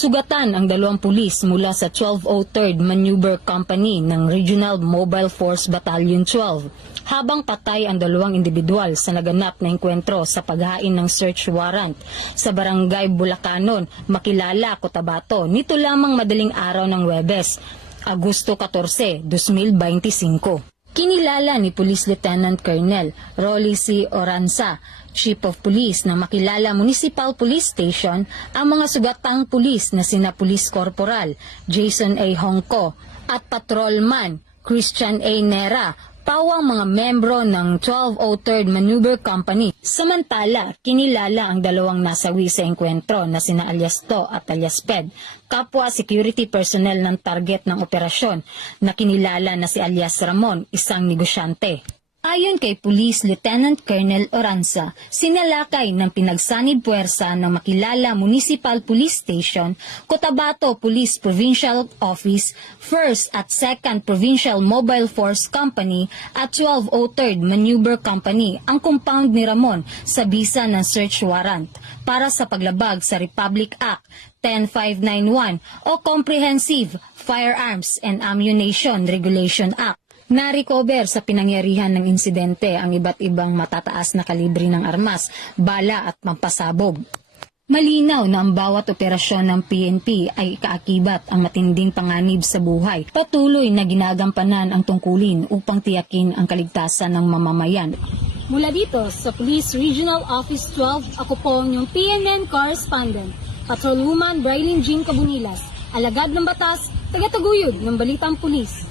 Sugatan ang 2 pulis mula sa 1203rd Maneuver Company ng Regional Mobile Force Battalion 12, habang patay ang 2 individual sa naganap na engkwentro sa paghain ng search warrant sa Barangay Bulacanon, Makilala, Cotabato, nito lamang madaling araw ng Huwebes, Agosto 14, 2025. Kinilala ni Police Lieutenant Colonel Rolly C. Oranza, Chief of Police ng Makilala Municipal Police Station, ang mga sugatang pulis na sina Police Corporal Jason A. Hongko at Patrolman Christian A. Nera, pawang mga membro ng 1203rd Maneuver Company. Samantala, kinilala ang 2 nasawi sa engkwentro na sina alias To at alias Ped, kapwa security personnel ng target ng operasyon, na kinilala na si alias Ramon, isang negosyante. Ayon kay Police Lieutenant Colonel Oranza, sinalakay ng pinagsanib puwersa ng Makilala Municipal Police Station, Cotabato Police Provincial Office, 1st at 2nd Provincial Mobile Force Company at 1203rd Maneuver Company ang compound ni Ramon sa bisa ng search warrant para sa paglabag sa Republic Act 10591 o Comprehensive Firearms and Ammunition Regulation Act. Na-recover sa pinangyarihan ng insidente ang iba't ibang matataas na kalibre ng armas, bala at pampasabog. Malinaw na ang bawat operasyon ng PNP ay kaakibat ang matinding panganib sa buhay. Patuloy na ginagampanan ang tungkulin upang tiyakin ang kaligtasan ng mamamayan. Mula dito sa Police Regional Office 12, ako po yung PNN Correspondent, Patrolwoman Brailyn Jean Cabunilas, alagad ng batas, tagataguyod ng Balitang Pulis.